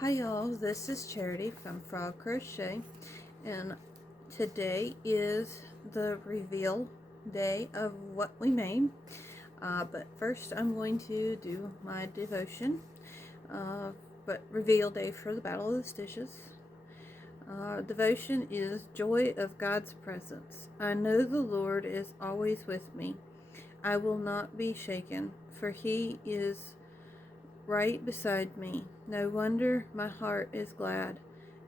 Hi y'all, this is Charity from F.R.O.G, and today is the reveal day of what we made. But first I'm going to do my devotion, but reveal day for the Battle of the Stitches. Devotion is joy of God's presence. I know the Lord is always with me. I will not be shaken, for he is right beside me. No wonder my heart is glad,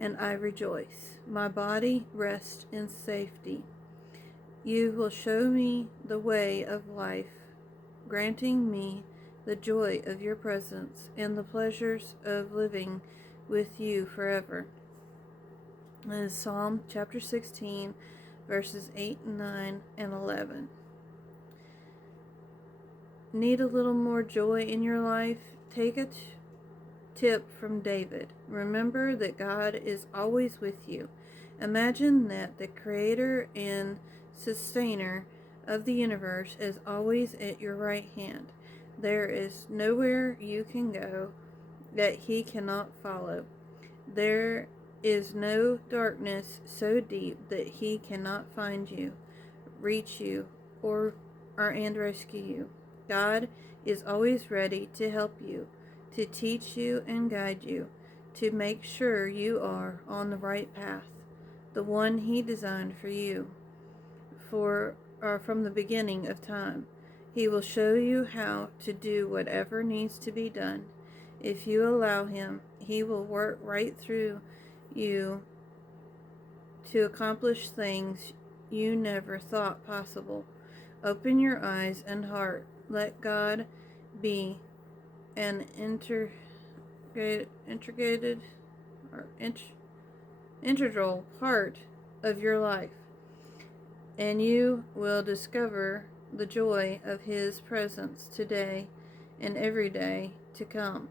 and I rejoice. My body rests in safety. You will show me the way of life, granting me the joy of your presence and the pleasures of living with you forever. This is Psalm chapter 16, verses 8, 9, and 11. Need a little more joy in your life? Take a tip from David. Remember that God is always with you. Imagine that the creator and sustainer of the universe is always at your right hand. There is nowhere you can go that he cannot follow. There is no darkness so deep that he cannot find you, reach you, and rescue you. God is always ready to help you, to teach you and guide you, to make sure you are on the right path, the one he designed for you from the beginning of time. He will show you how to do whatever needs to be done. If you allow him, he will work right through you to accomplish things you never thought possible. Open your eyes and heart. Let God be an integral part of your life, and you will discover the joy of his presence today and every day to come.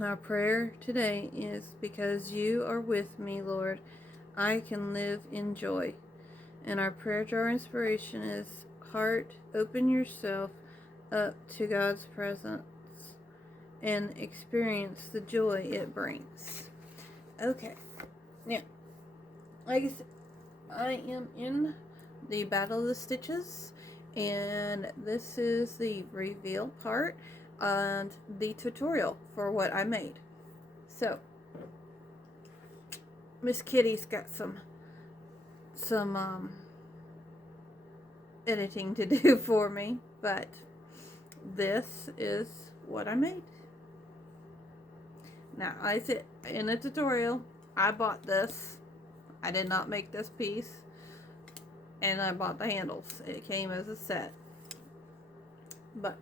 Our prayer today is, because you are with me, Lord, I can live in joy. And our prayer jar inspiration is, heart, open yourself up to God's presence and experience the joy it brings. Okay, now, like I said, I am in the Battle of the Stitches, and this is the reveal part and the tutorial for what I made. So, Miss Kitty's got some editing to do for me, but this is what I made. Now, I said in the tutorial, I bought this. I did not make this piece, and I bought the handles. It came as a set, but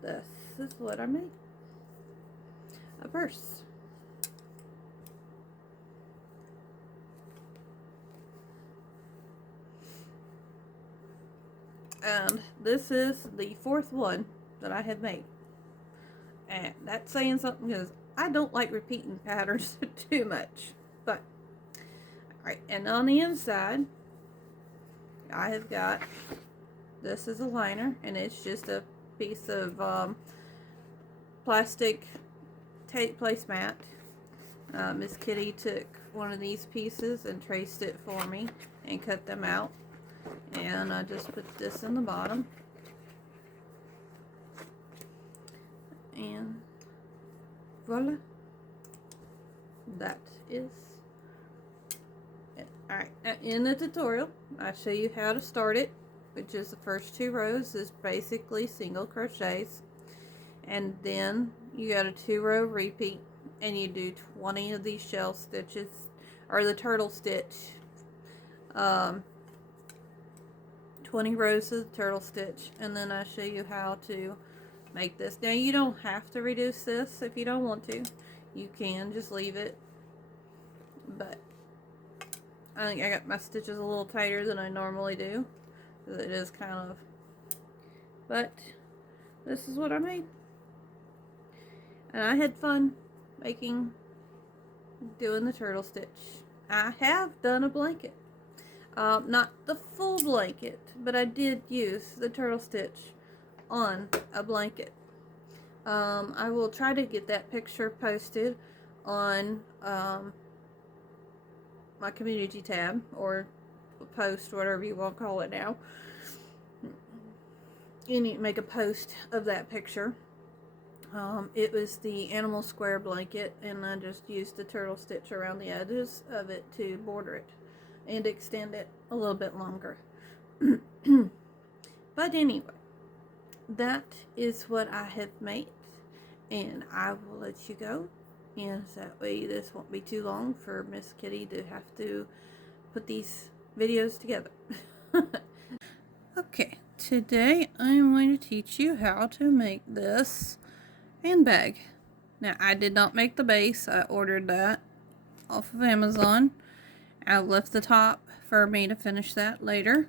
this is what I made. A purse. And this is the fourth one that I have made. And that's saying something, because I don't like repeating patterns too much. But, alright, and on the inside, I have got, this is a liner, and it's just a piece of plastic tape placemat. Miss Kitty took one of these pieces and traced it for me and cut them out. And I just put this in the bottom. And voila. That is it. Alright, in the tutorial, I show you how to start it, which is the first 2 rows is basically single crochets. And then you got a 2-row repeat, and you do 20 of these shell stitches, or the turtle stitch. 20 rows of the turtle stitch, and then I show you how to make this. Now, you don't have to reduce this if you don't want to. You can just leave it, but I think I got my stitches a little tighter than I normally do, because it is kind of, but this is what I made, and I had fun doing the turtle stitch. I have done a blanket. Not the full blanket, but I did use the turtle stitch on a blanket. I will try to get that picture posted on my community tab, or post, whatever you want to call it now. You need to make a post of that picture. It was the animal square blanket, and I just used the turtle stitch around the edges of it to border it and extend it a little bit longer. But anyway, that is what I have made, and I will let you go, and that way this won't be too long for Miss Kitty to have to put these videos together. Okay, today I'm going to teach you how to make this handbag. Now, I did not make the base. I ordered that off of Amazon. I left the top for me to finish that later.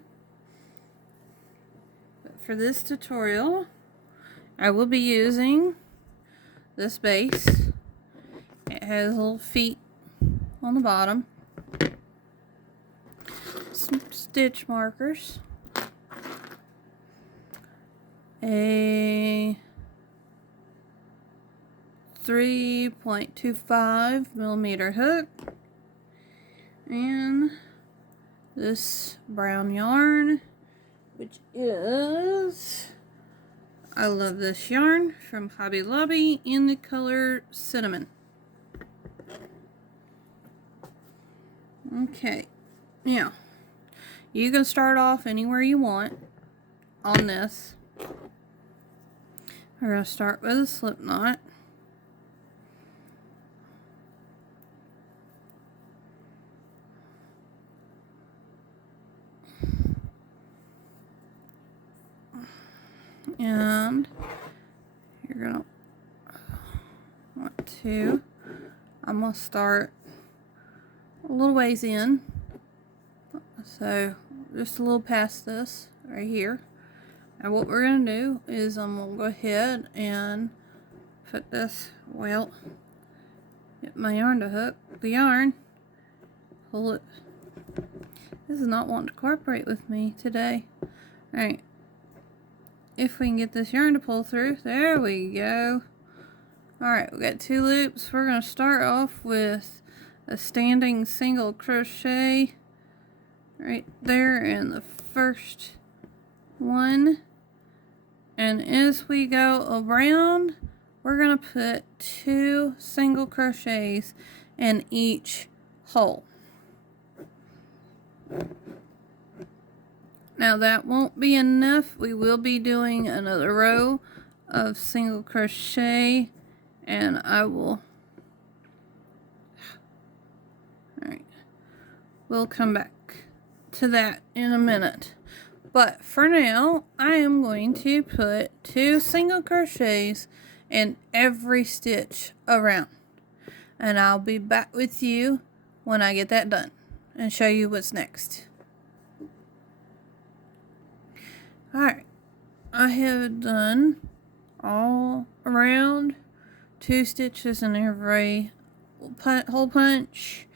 But for this tutorial, I will be using this base. It has little feet on the bottom, some stitch markers, a 3.25 millimeter hook, and this brown yarn, which is, I love this yarn from Hobby Lobby in the color cinnamon. Okay, now you can start off anywhere you want on this. We're going to start with a slip knot. And you're going to want to, I'm going to start a little ways in. So just a little past this right here. And what we're going to do is I'm going to go ahead and put this, well, get my yarn to hook the yarn, pull it. This is not wanting to cooperate with me today. Alright, if we can get this yarn to pull through, there we go. Alright, we got 2 loops. We're going to start off with a standing single crochet right there in the first one, and as we go around, we're going to put 2 single crochets in each hole. Now that won't be enough. We will be doing another row of single crochet, and I will, alright, we'll come back to that in a minute. But for now, I am going to put 2 single crochets in every stitch around. And I'll be back with you when I get that done and show you what's next. Alright, I have done all around 2 stitches in every hole punch.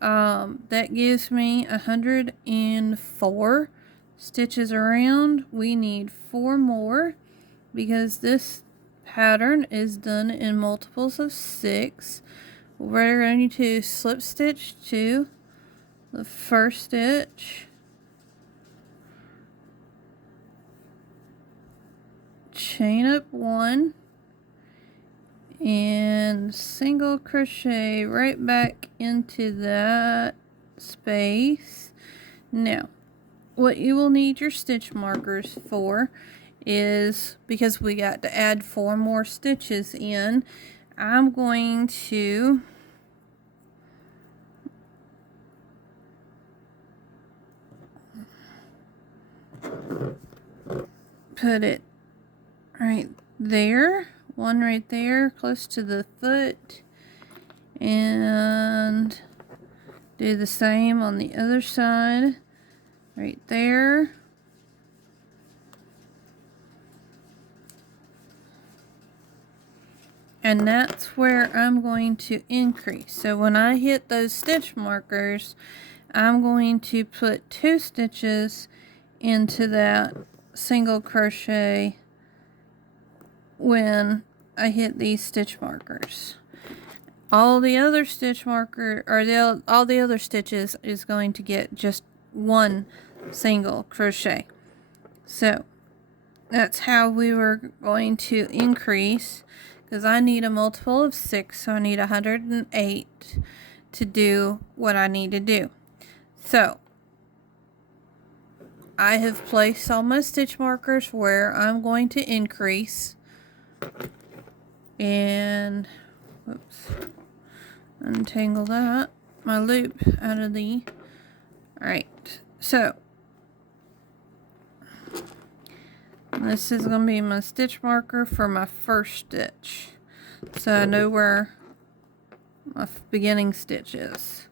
That gives me 104 stitches around. We need 4 more because this pattern is done in multiples of 6. We're going to slip stitch to the first stitch, chain up 1, and single crochet right back into that space. Now, what you will need your stitch markers for is, because we got to add 4 more stitches in, I'm going to put it right there, one right there close to the foot, and do the same on the other side right there. And that's where I'm going to increase. So when I hit those stitch markers, I'm going to put 2 stitches into that single crochet when I hit these stitch markers. All the other stitch marker, or all the other stitches is going to get just one single crochet. So that's how we were going to increase, because I need a multiple of 6, so I need 108 to do what I need to do. So I have placed all my stitch markers where I'm going to increase, and whoops, untangle that, my loop out of the, alright, so this is going to be my stitch marker for my first stitch, so I know where my beginning stitch is.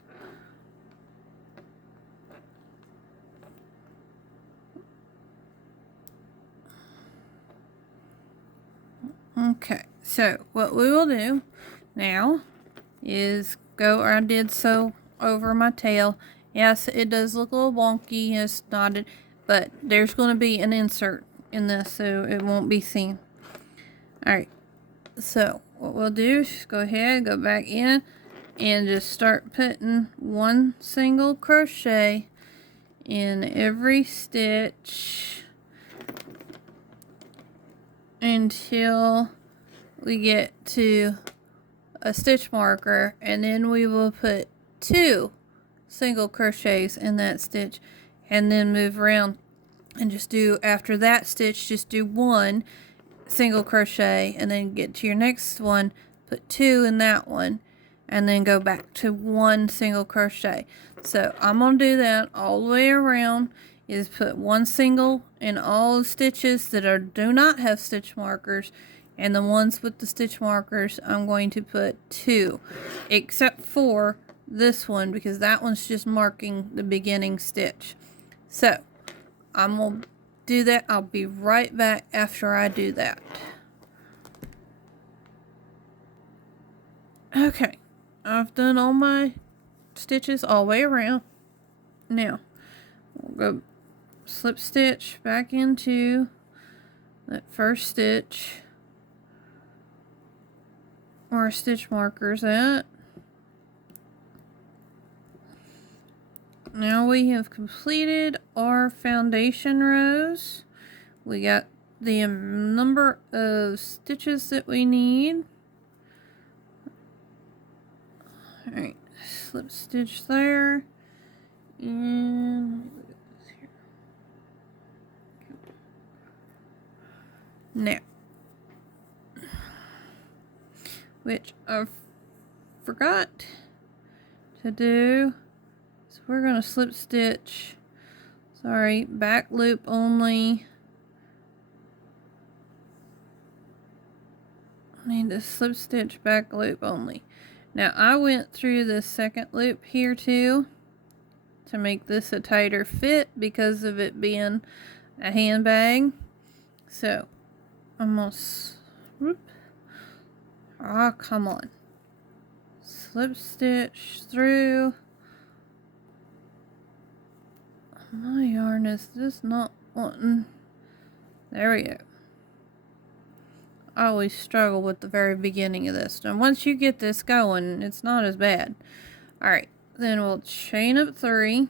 Okay, so what we will do now is go, I did sew over my tail. Yes, it does look a little wonky, it's knotted, but there's going to be an insert in this, so it won't be seen. Alright, so what we'll do is go ahead, go back in, and just start putting one single crochet in every stitch until we get to a stitch marker, and then we will put 2 single crochets in that stitch, and then move around and just do, after that stitch, just do 1 single crochet, and then get to your next one, put 2 in that one, and then go back to 1 single crochet. So I'm going to do that all the way around, is put 1 single in all the stitches that do not have stitch markers, and the ones with the stitch markers I'm going to put 2, except for this one, because that one's just marking the beginning stitch. So I'm going to do that. I'll be right back after I do that. Okay, I've done all my stitches all the way around. Now we'll go slip stitch back into that first stitch where our stitch marker's at. Now we have completed our foundation rows. We got the number of stitches that we need. Alright, slip stitch there. And now, which I forgot to do, so we're going to slip stitch, sorry, back loop only. I need to slip stitch back loop only. Now I went through the second loop here too to make this a tighter fit because of it being a handbag. So almost, whoop, come on, slip stitch through. My yarn is just not wanting, there we go. I always struggle with the very beginning of this, and once you get this going, it's not as bad. Alright, then we'll chain up 3.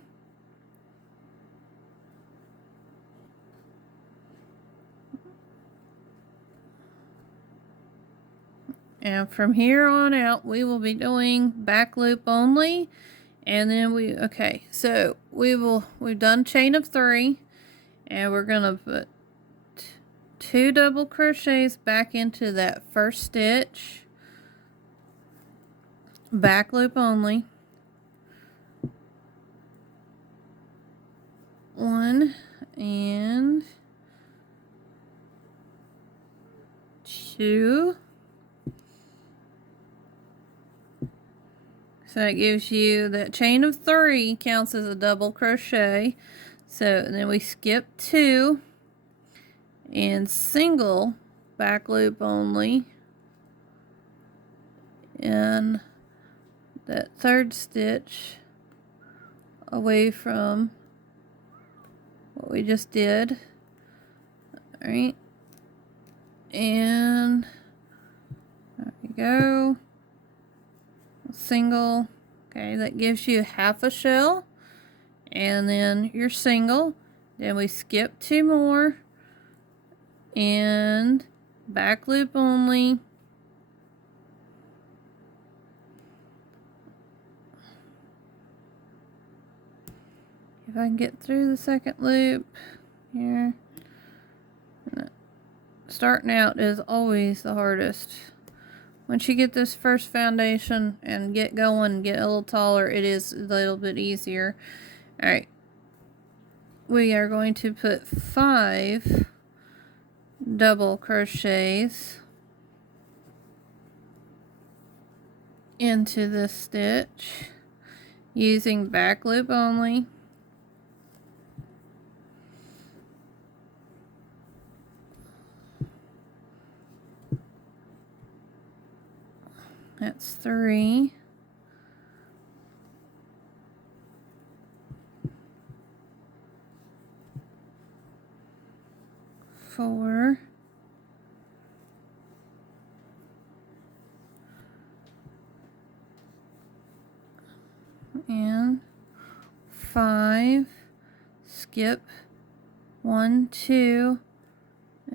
And from here on out, we will be doing back loop only. And then okay, so we've done chain of 3, and we're gonna put 2 double crochets back into that first stitch, back loop only, 1 and 2. So that gives you that chain of 3 counts as a double crochet. So then we skip 2 and single back loop only in that third stitch away from what we just did. Alright, and go. Single. Okay, that gives you half a shell. And then your single. Then we skip 2 more. And back loop only. If I can get through the second loop here. Starting out is always the hardest. Once you get this first foundation and get going, get a little taller, it is a little bit easier. Alright. We are going to put 5 double crochets into this stitch using back loop only. That's 3. 4. And 5. Skip 1, 2,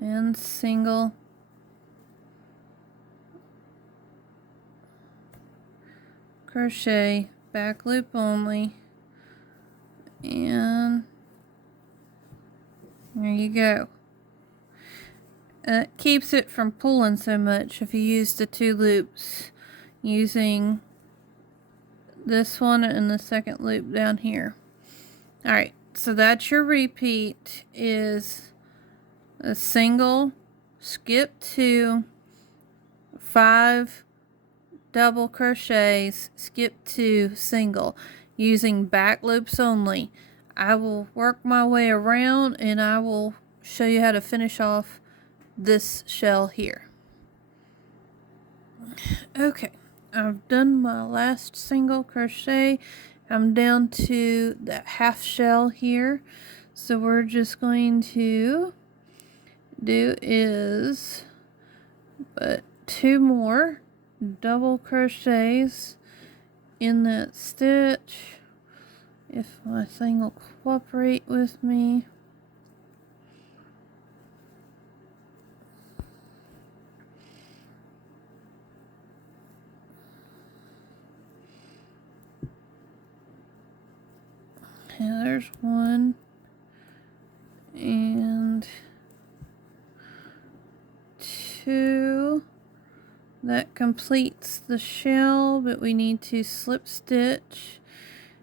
and single crochet, back loop only, and there you go. It keeps it from pulling so much if you use the 2 loops using this one and the second loop down here. Alright, so that's your repeat, is a single, skip 2, 5 double crochets, skip 2, single, using back loops only. I will work my way around and I will show you how to finish off this shell here. Okay, I've done my last single crochet. I'm down to that half shell here. So we're just going to do is but 2 more double crochets in that stitch, if my thing will cooperate with me. Yeah, there's 1 and 2. That completes the shell, but we need to slip stitch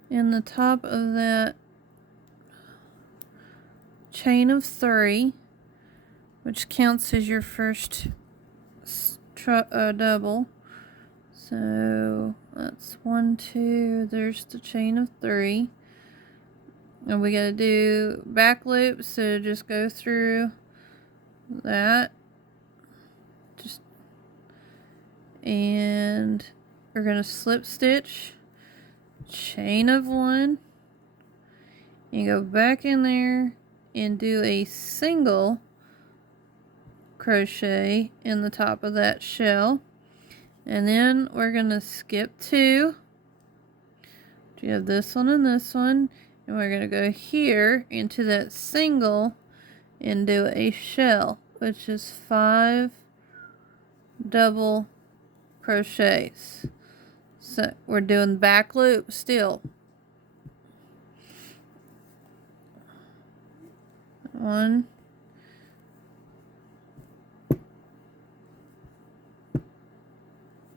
in the top of that chain of 3, which counts as your first double. So that's 1, 2, there's the chain of 3. And we gotta do back loops, so just go through that. And we're gonna slip stitch, chain of 1, and go back in there and do a single crochet in the top of that shell. And then we're gonna skip 2. You have this one and this one, and we're gonna go here into that single and do a shell, which is 5 double crochets. So we're doing back loop still. 1,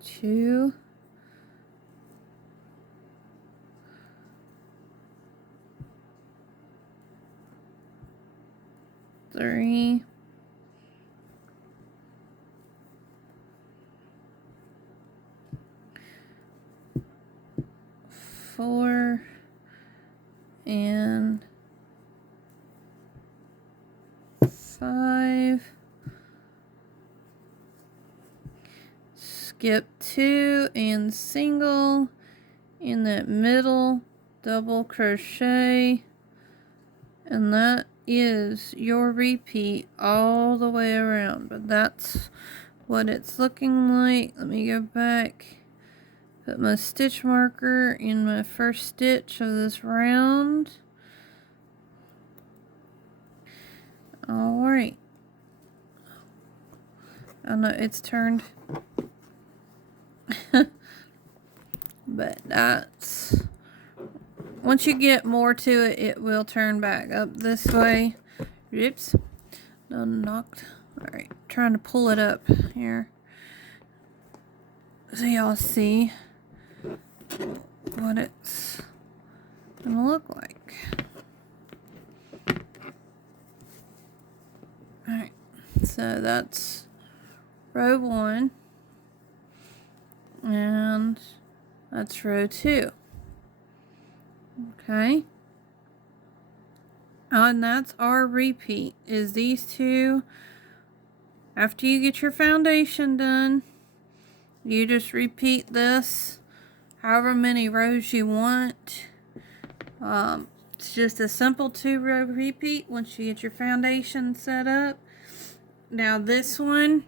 2, 3, 4, and 5. Skip 2 and single in that middle double crochet, and that is your repeat all the way around. But that's what it's looking like. Let me go back, put my stitch marker in my first stitch of this round. Alright. I know it's turned. But that's, once you get more to it, it will turn back up this way. Oops. Done knocked. Alright, trying to pull it up here so y'all see what it's gonna look like. Alright, so that's row 1 and that's row 2. Okay, and that's our repeat, is these two. After you get your foundation done, you just repeat this however many rows you want. It's just a simple 2-row repeat once you get your foundation set up. Now this one,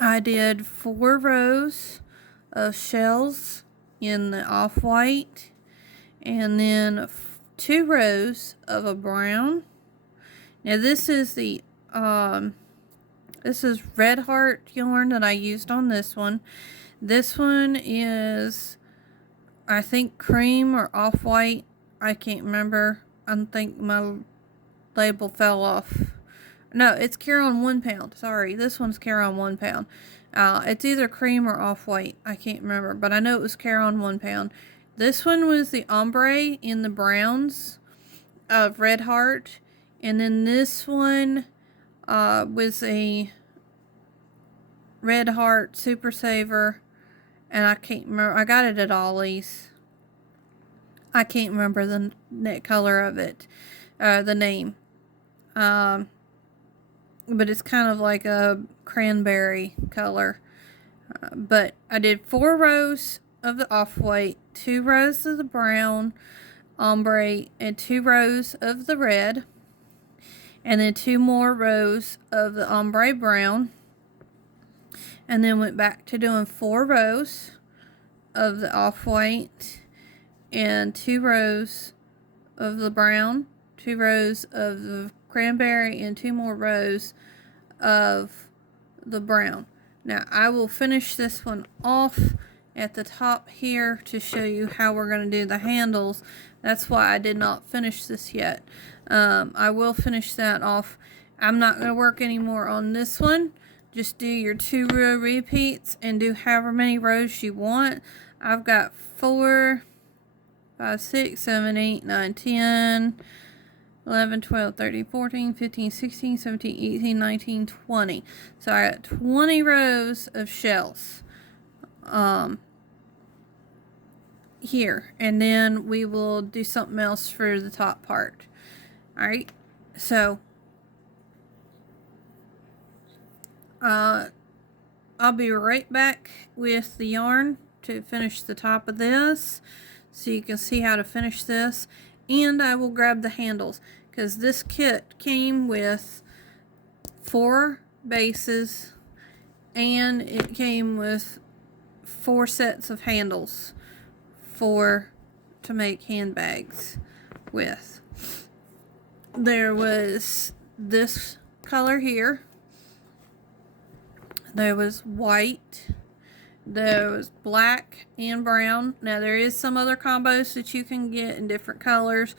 I did 4 rows of shells in the off-white, and then 2 rows of a brown. Now this is the this is Red Heart yarn that I used on this one. This one is, I think, cream or off-white. I can't remember. I think my label fell off. No, it's Caron 1 pound. Sorry, this one's Caron 1 pound. It's either cream or off-white. I can't remember, but I know it was Caron 1 pound. This one was the ombre in the browns of Red Heart. And then this one was a Red Heart Super Saver. And I can't remember. I got it at Ollie's. I can't remember the net color of it. The name. But it's kind of like a cranberry color. But I did 4 rows of the off-white, 2 rows of the brown ombre, and 2 rows of the red, and then 2 more rows of the ombre brown, and then went back to doing 4 rows of the off-white and 2 rows of the brown, 2 rows of the cranberry, and 2 more rows of the brown. Now I will finish this one off at the top here to show you how we're going to do the handles. That's why I did not finish this yet. I will finish that off. I'm not going to work anymore on this one. Just do your 2-row repeats and do however many rows you want. I've got 4, 5, 6, 7, 8, 9, 10, 11, 12, 13, 14, 15, 16, 17, 18, 19, 20. So I got 20 rows of shells here. And then we will do something else for the top part. Alright, so I'll be right back with the yarn to finish the top of this, so you can see how to finish this. And I will grab the handles, because this kit came with 4 bases and it came with 4 sets of handles to make handbags with. There was this color here, there was white, there was black and brown. Now there is some other combos that you can get in different colors,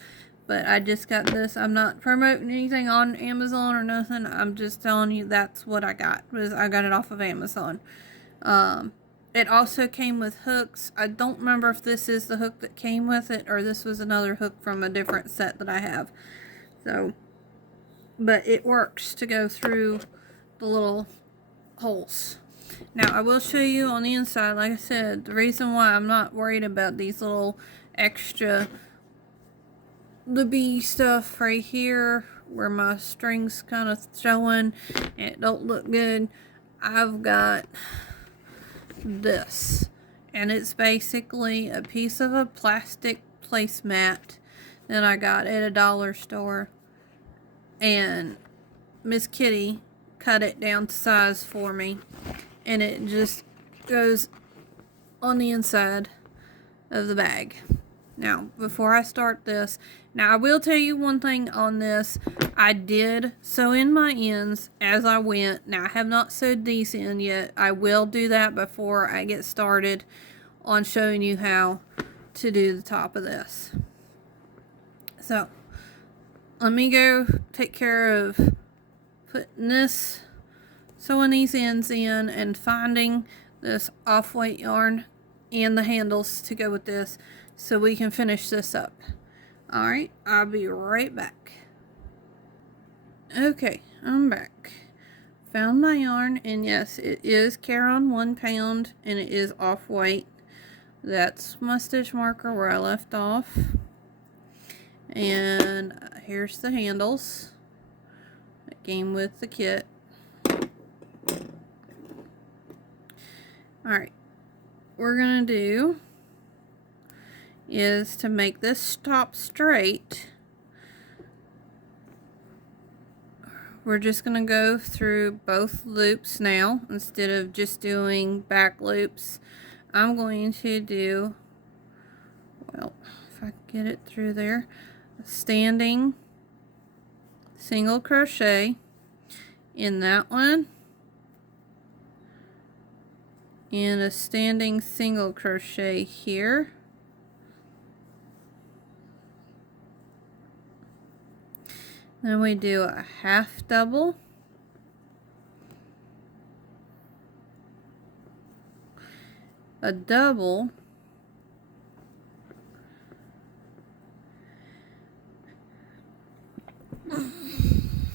but I just got this. I'm not promoting anything on Amazon or nothing. I'm just telling you that's what I got. I got it off of Amazon. It also came with hooks. I don't remember if this is the hook that came with it or this was another hook from a different set that I have. So, but it works to go through the little holes. Now I will show you on the inside. Like I said, the reason why I'm not worried about these little extra, the bee stuff right here where my string's kind of showing and it don't look good, I've got this, and it's basically a piece of a plastic placemat that I got at a dollar store, and Miss Kitty cut it down to size for me, and it just goes on the inside of the bag. Now, before I start this, now I will tell you one thing on this. I did sew in my ends as I went. Now, I have not sewed these in yet. I will do that before I get started on showing you how to do the top of this. So, let me go take care of putting this, sewing these ends in, and finding this off-white yarn and the handles to go with this so we can finish this up. Alright, I'll be right back. Okay, I'm back. Found my yarn, and yes, it is Caron 1 pound, and it is off-white. That's my stitch marker where I left off. And here's the handles that came with the kit. Alright, we're gonna do is to make this top straight, we're just going to go through both loops now instead of just doing back loops. I'm going to do, well, if I can get it through there, a standing single crochet in that one, and a standing single crochet here. Then we do a half double, a double,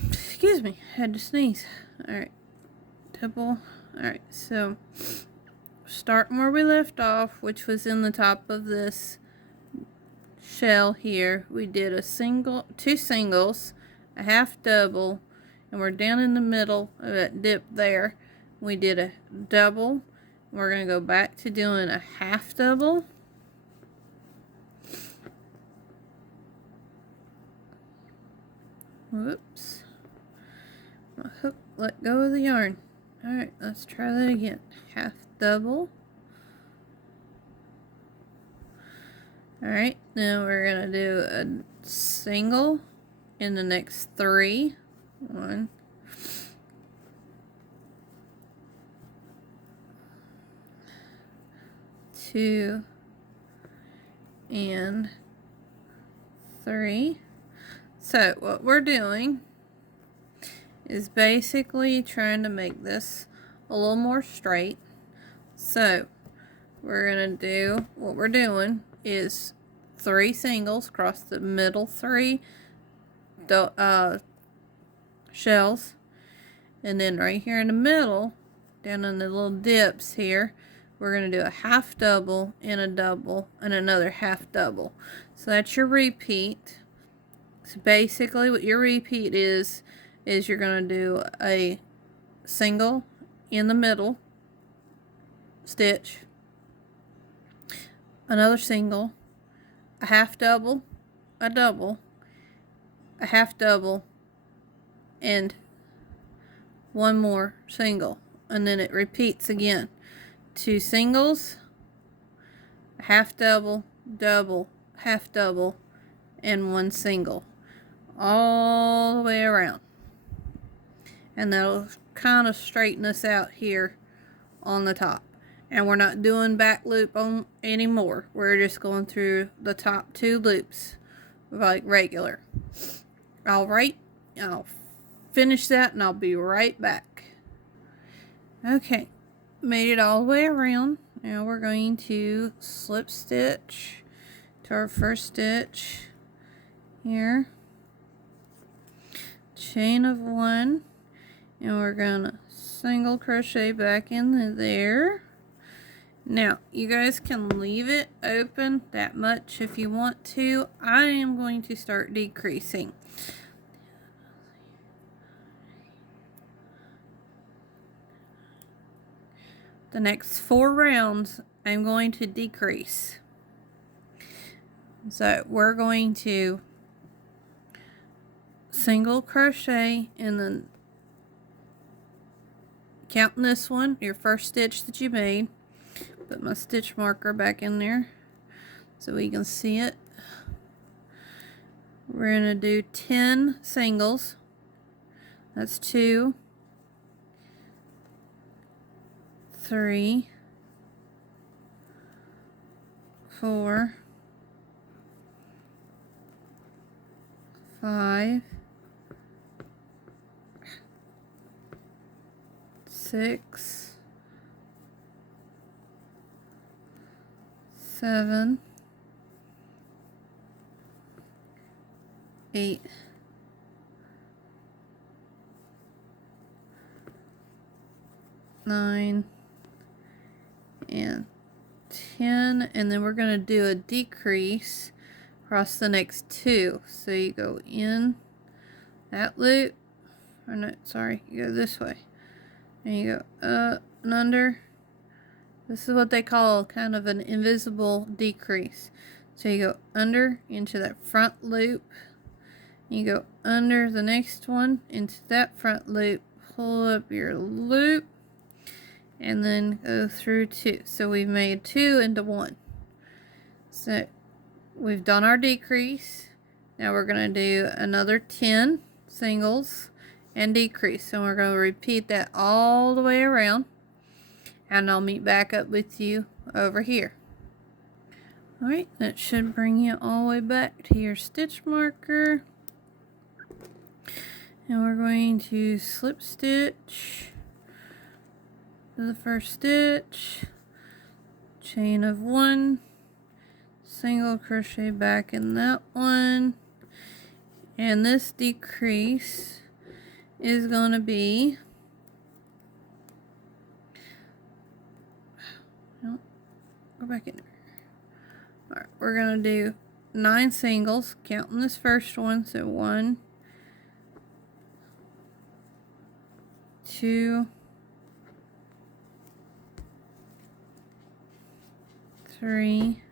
excuse me, had to sneeze. Alright, double. Alright, so starting where we left off, which was in the top of this shell here, we did a single, two singles, a half double, and we're down in the middle of that dip there. We did a double. We're going to go back to doing a half double. Whoops. My hook let go of the yarn. Alright, let's try that again. Half double. Alright, then we're going to do a single in the next three. 1, 2, and 3. So what we're doing is basically trying to make this a little more straight. So we're going to do, what we're doing is 3 singles across the middle 3 shells, and then right here in the middle, down in the little dips here, we're going to do a half double and a double and another half double. So that's your repeat. So basically what your repeat is you're going to do a single in the middle stitch, another single, a half double, a double, a half double, and one more single, and then it repeats again. 2 singles, a half double, double, half double, and 1 single, all the way around. And that'll kind of straighten us out here on the top. And we're not doing back loop on anymore. We're just going through the top 2 loops like regular. Alright, I'll finish that and I'll be right back. Okay, made it all the way around. Now we're going to slip stitch to our first stitch here, chain of 1, and we're gonna single crochet back in there. Now you guys can leave it open that much if you want to. I am going to start decreasing. The next 4 rounds I'm going to decrease. So we're going to single crochet in the counting this one, your first stitch that you made. Put my stitch marker back in there so we can see it. We're going to do 10 singles. That's 2, 3, 4, 5, 6, 7, 8, 9, and 10, and then we're going to do a decrease across the next 2. So you go in that loop, or no, sorry, you go this way, and you go up and under. This is what they call kind of an invisible decrease. So you go under into that front loop, you go under the next one into that front loop, pull up your loop, and then go through 2. So we've made 2 into 1. So we've done our decrease. Now we're going to do another 10 singles and decrease. So we're going to repeat that all the way around. And I'll meet back up with you over here. Alright, that should bring you all the way back to your stitch marker. And we're going to slip stitch to the first stitch, chain of 1, single crochet back in that one, and this decrease is going to be, no, go back in there. Alright, we're going to do 9 singles, counting this first one, so 1, 2, 3,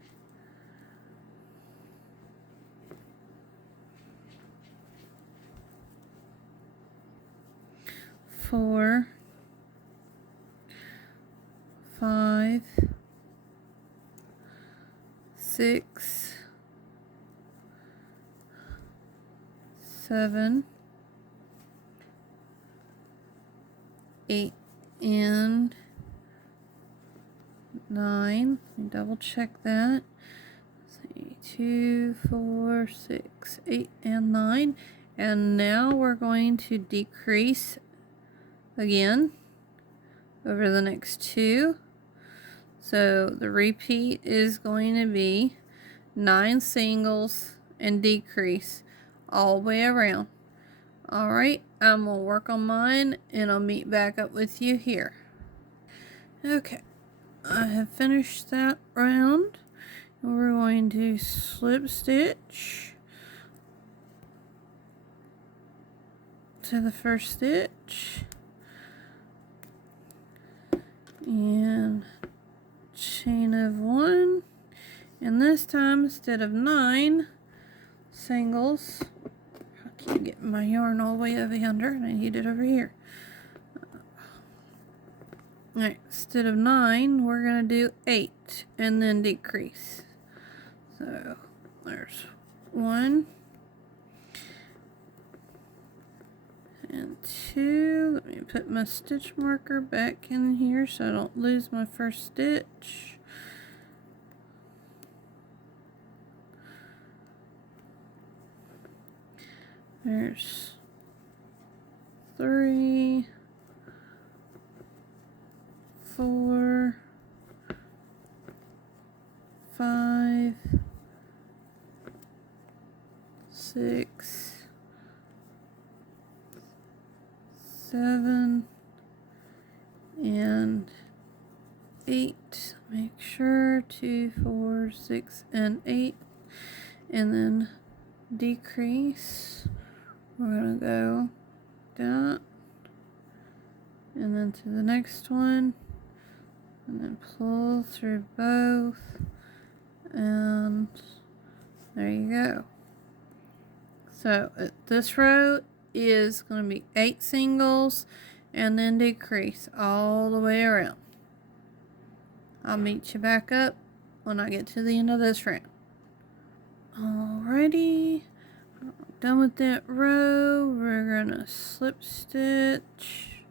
4, 5, 6, 7, 8, and 9. Let me double check that. 2, 4, 6, 8, and 9. And now we're going to decrease again over the next 2. So the repeat is going to be 9 singles and decrease all the way around. Alright, I'm going to work on mine and I'll meet back up with you here. Okay, I have finished that round. We're going to slip stitch to the first stitch and chain of 1, and this time instead of 9 singles, I can't get my yarn all the way over yonder and I need it over here. Alright, instead of 9 we're going to do 8 and then decrease. So there's 1 and 2. Let me put my stitch marker back in here so I don't lose my first stitch. There's 3, 4, 5, 6, 7, and 8. Make sure 2, 4, 6, and 8, and then decrease. We're going to go down and then to the next one and then pull through both, and there you go. So this row is going to be 8 singles and then decrease all the way around. I'll meet you back up when I get to the end of this round. Alrighty, done with that row. We're gonna slip stitch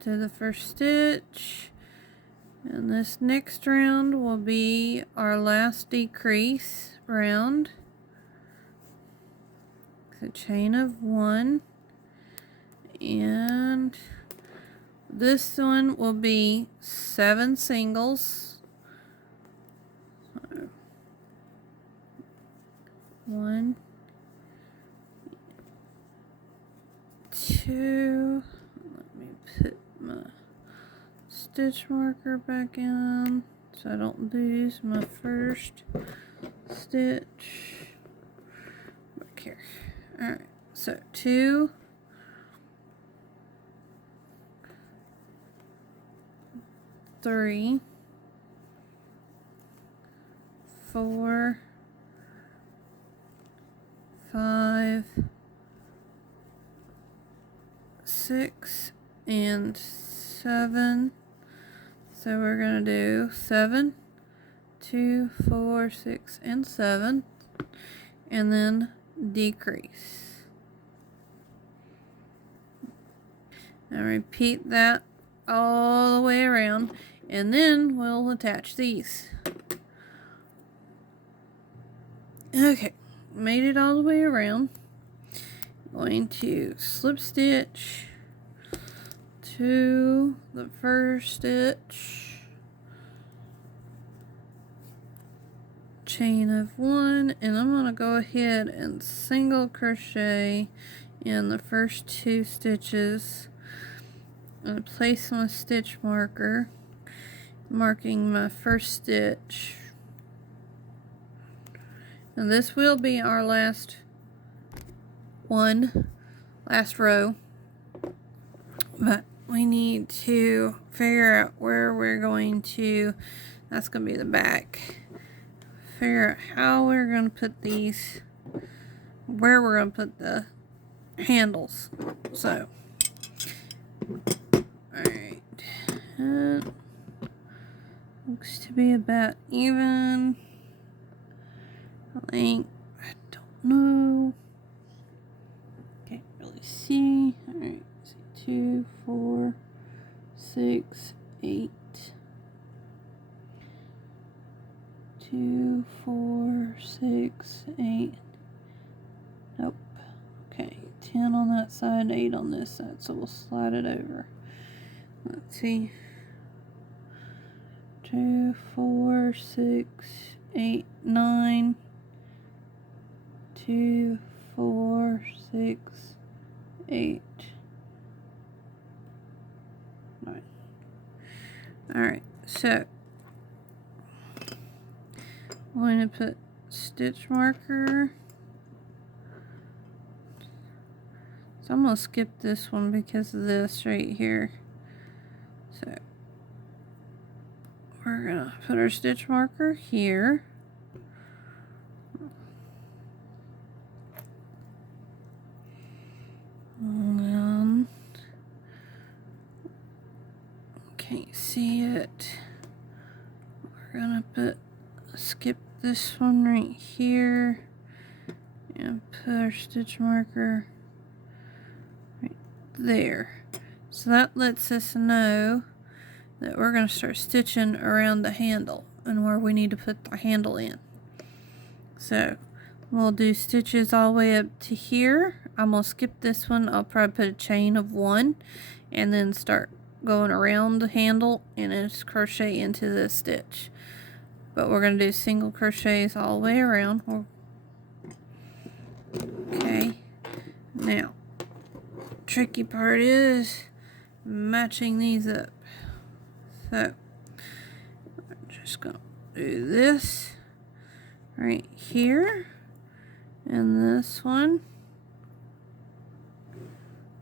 to the first stitch, and this next round will be our last decrease round. So chain of 1, and this one will be 7 singles. 1, 2, let me put my stitch marker back in so I don't lose my first stitch back here. Alright, so 2, 3, 4, 5, 6, and 7. So we're going to do 7, 2, 4, 6, and 7, and then decrease. Now repeat that all the way around, and then we'll attach these. Okay, made it all the way around. Going to slip stitch to the first stitch, chain of 1, and I'm going to go ahead and single crochet in the first 2 stitches and place my stitch marker, marking my first stitch. And this will be our last row, but we need to figure out where we're going to, that's going to be the back, figure out how we're going to put these, where we're going to put the handles. So, alright, looks to be about even. I think, I don't know. Can't really see. Alright, 2, 4, 6, 8. 2, 4, 6, 8. Nope. Okay, 10 on that side, 8 on this side, so we'll slide it over. Let's see. 2, 4, 6, 8, 9. 2, 4, 6, 8, 9. Alright, so I'm going to put stitch marker. So I'm going to skip this one because of this right here. So we're going to put our stitch marker here. Can't see it. We're gonna skip this one right here and put our stitch marker right there. So that lets us know that we're gonna start stitching around the handle and where we need to put the handle in. So we'll do stitches all the way up to here. I'm gonna skip this one. I'll probably put a chain of 1 and then start going around the handle and then just crochet into this stitch. But we're going to do single crochets all the way around. Okay, now tricky part is matching these up. So I'm just going to do this right here and this one.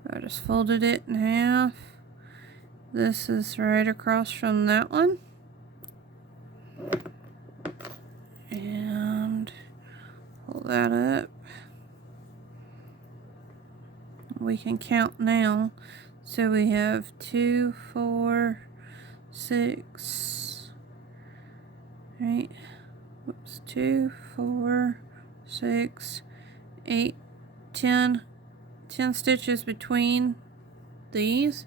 I just folded it in half. This is right across from that one. And pull that up. We can count now. So we have 2, 4, 6, right? Whoops, 2, 4, 6, 8, 10 stitches between these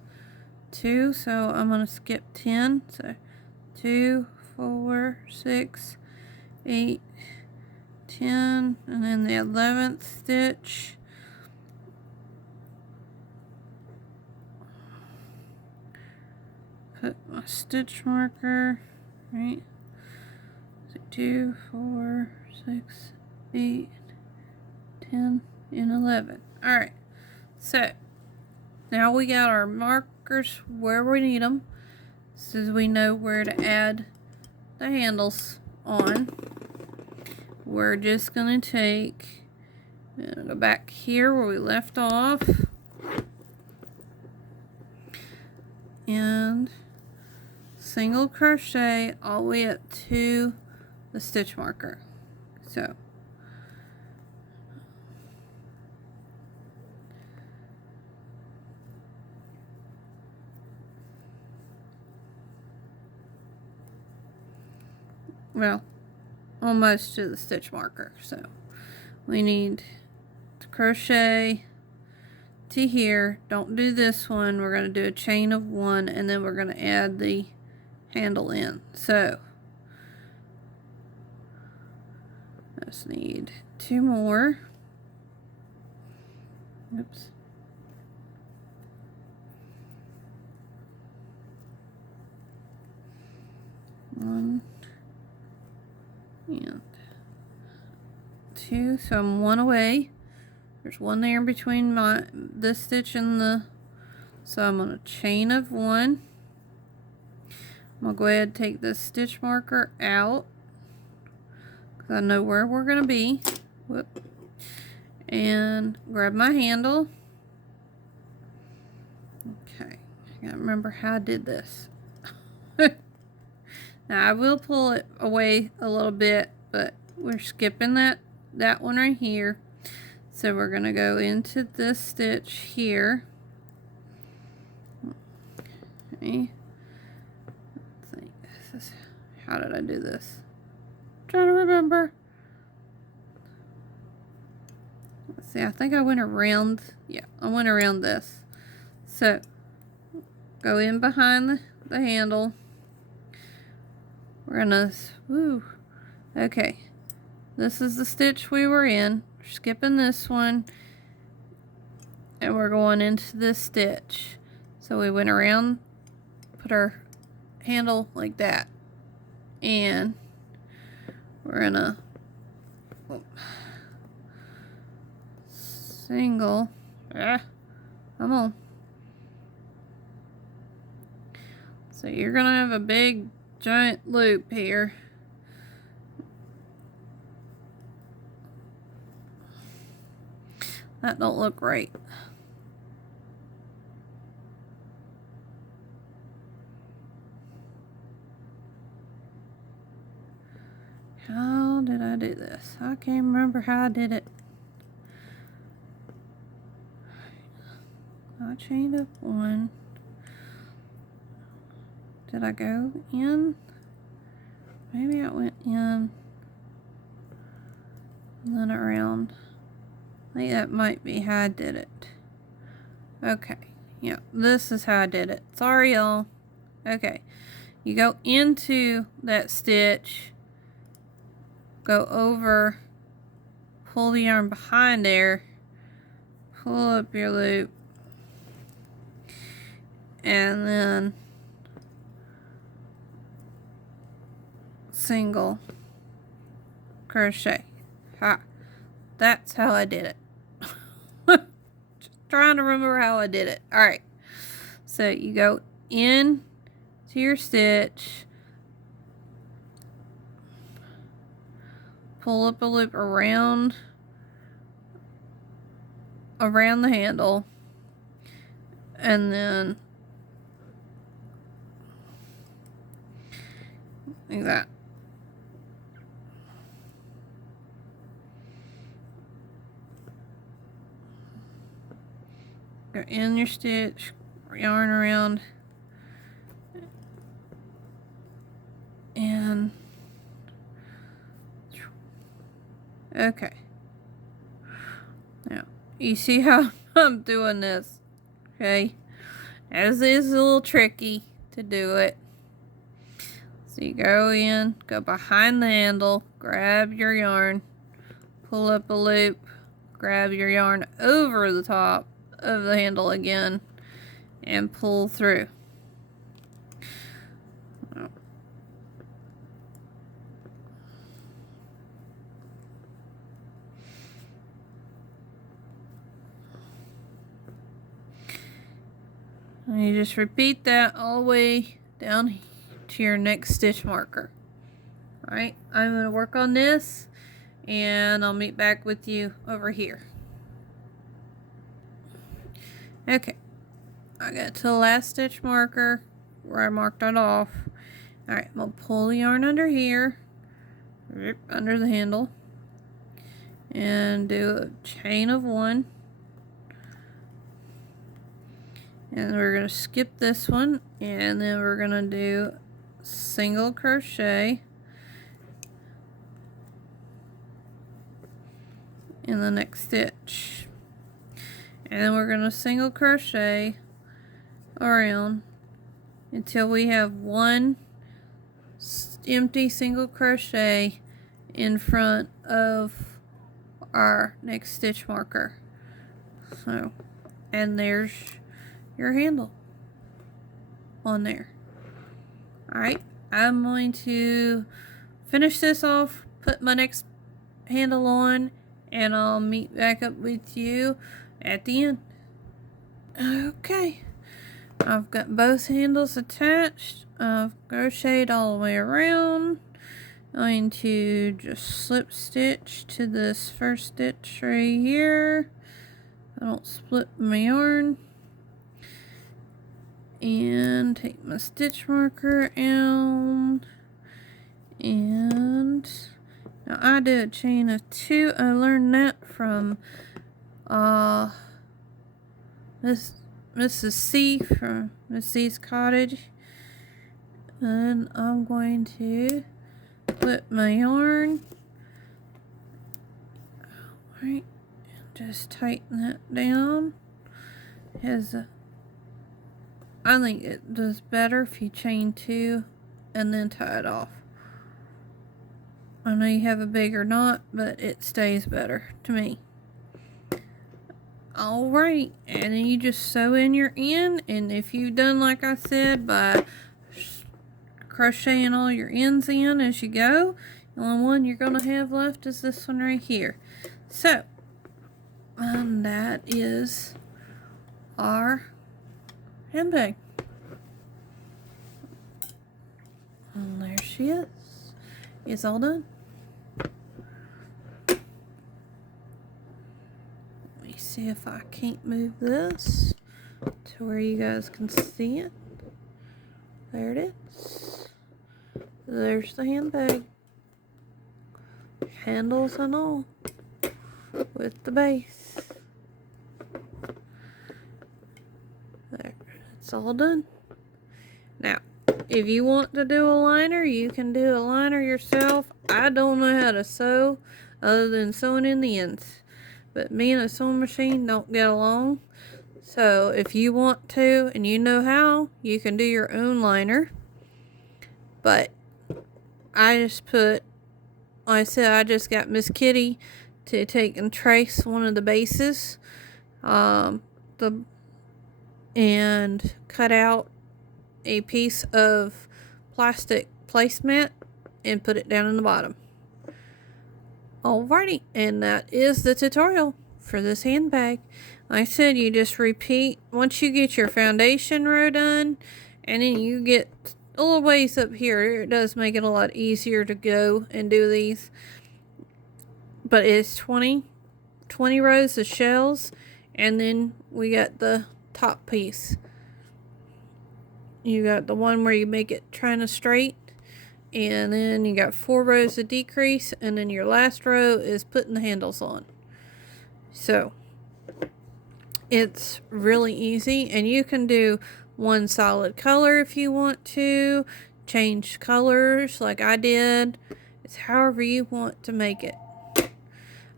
two, so I'm going to skip 10. So 2, 4, 6, 8, 10, and then the 11th stitch. Put my stitch marker, right? So 2, 4, 6, 8, 10, and 11. Alright, so now we got our markers where we need them, so we know where to add the handles on. We're just going to take, go back here where we left off, and single crochet all the way up to the stitch marker. So well, almost to the stitch marker. So we need to crochet to here. Don't do this one. We're going to do a chain of 1, and then we're going to add the handle in. So I just need 2 more. Oops. One and 2. So I'm 1 away. There's 1 there in between this stitch and the. So I'm going to chain of 1. I'm going to go ahead and take this stitch marker out, because I know where we're going to be. Whoop. And grab my handle. Okay, I gotta remember how I did this. Now I will pull it away a little bit, but we're skipping that one right here. So we're gonna go into this stitch here. Okay. Let's see. How did I do this? I'm trying to remember. Let's see, I think I went around. Yeah, I went around this. So go in behind the handle. We're gonna, okay. This is the stitch we were in. We're skipping this one, and we're going into this stitch. So we went around, put our handle like that, and we're gonna single. Come on. So you're gonna have a big giant loop here. That don't look right. How did I do this? I can't remember how I did it. I chained up 1. Did I go in? Maybe I went in and then around. I think that might be how I did it. Okay. Yeah, this is how I did it. Sorry, y'all. Okay. You go into that stitch, go over, pull the yarn behind there, pull up your loop, and then single crochet. Ha. That's how I did it. Just trying to remember how I did it. Alright. So you go in to your stitch, pull up a loop around the handle, and then like that. Go in your stitch, yarn around and okay. Now, you see how I'm doing this, okay? As is a little tricky to do it. So you go in, go behind the handle, grab your yarn, pull up a loop, grab your yarn over the top of the handle again, and pull through. And you just repeat that all the way down to your next stitch marker. Alright, I'm going to work on this and I'll meet back with you over here. Okay, I got to the last stitch marker where I marked it off. Alright, I'm going to pull the yarn under here, under the handle, and do a chain of 1. And we're going to skip this one, and then we're going to do single crochet in the next stitch. And then we're going to single crochet around until we have 1 empty single crochet in front of our next stitch marker. So, and there's your handle on there. Alright, I'm going to finish this off, put my next handle on, and I'll meet back up with you at the end. Okay, I've got both handles attached. I've crocheted all the way around. I'm going to just slip stitch to this first stitch right here. I don't split my yarn. And take my stitch marker out. And now I do a chain of 2. I learned that from Mrs. C from Miss C's cottage. And I'm going to flip my yarn. Alright, just tighten that down. I think it does better if you chain 2 and then tie it off. I know you have a bigger knot, but it stays better to me. Alright, and then you just sew in your end, and if you've done like I said by crocheting all your ends in as you go, the only one you're going to have left is this one right here. So, and that is our handbag. And there she is. It's all done. Let me see if I can't move this to where you guys can see it. There it is. There's the handbag. Handles and all. With the base. There. It's all done. Now, if you want to do a liner, you can do a liner yourself. I don't know how to sew other than sewing in the ends. But me and a sewing machine don't get along. So if you want to and you know how, you can do your own liner. But I just put, like I said, I just got Miss Kitty to take and trace one of the bases. And cut out a piece of plastic placemat and put it down in the bottom. Alrighty, and that is the tutorial for this handbag. Like I said, you just repeat once you get your foundation row done, and then you get a little ways up here. It does make it a lot easier to go and do these. But it's 20 rows of shells, and then we got the top piece. You got the one where you make it trying to straight, and then you got 4 rows of decrease, and then your last row is putting the handles on. So It's really easy, and you can do one solid color if you want to, change colors like I did. It's however you want to make it.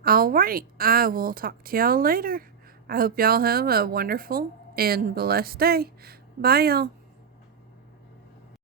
Alright, I will talk to y'all later. I hope y'all have a wonderful and blessed day. Bye, y'all.